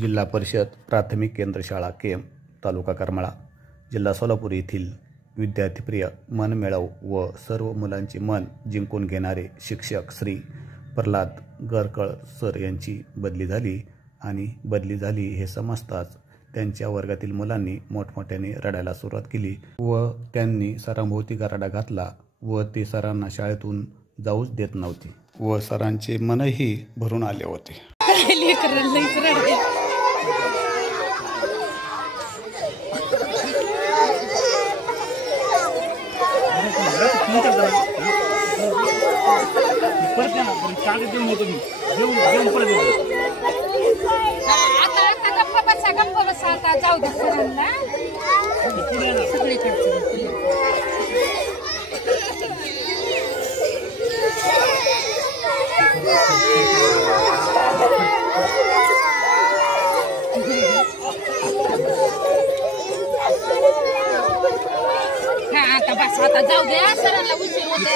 जिल्हा परिषद प्राथमिक केंद्र शाळा केम, तालुका करमाळा, जिल्हा सोलापूर येथील विद्यार्थीप्रिय मनमिळावू व सर्व मुलांचे मन जिंकून घेणारे शिक्षक श्री प्रल्हाद गरकळ सर यांची बदली झाली आणि बदली झाली हे समजताच त्यांच्या वर्गातील मुलांनी मोठमोठ्याने रडायला सुरुवात केली व त्यांनी सरांभोवती गराडा घातला व ते सरांना शाळेतून जाऊच देत नव्हते व सरांचे मनही भरून आले होते. आता बस आता जाऊ दे सरांना उशीर होतोय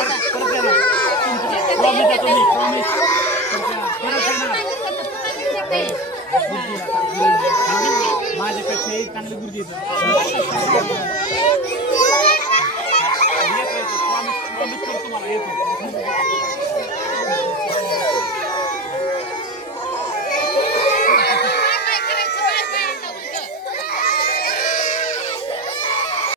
माझ्यापेक्षा चांगली बुद्धी तुम्हाला येतो.